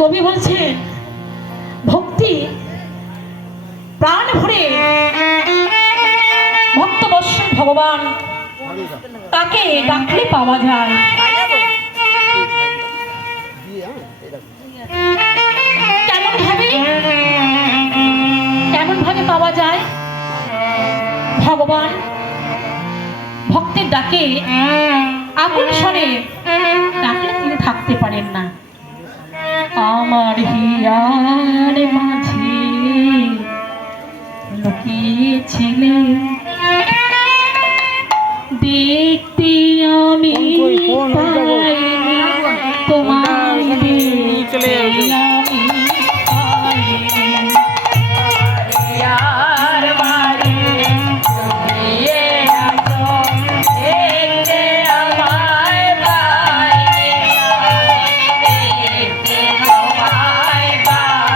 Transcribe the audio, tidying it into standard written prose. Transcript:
কবি বলছেন ভক্তি প্রাণ ভরে ভক্তবৎসল ভগবান তাকে ডাকলে পাওয়া যায়। কেমন ভাবে পাওয়া যায়? ভগবান ভক্তের ডাকে আকুল স্বরে ডাকলে তিনি থাকতে পারেন না। আমার হিয়ার মাঝে লুকিয়েছিলে দেখতে আমি পাইনি তোমায়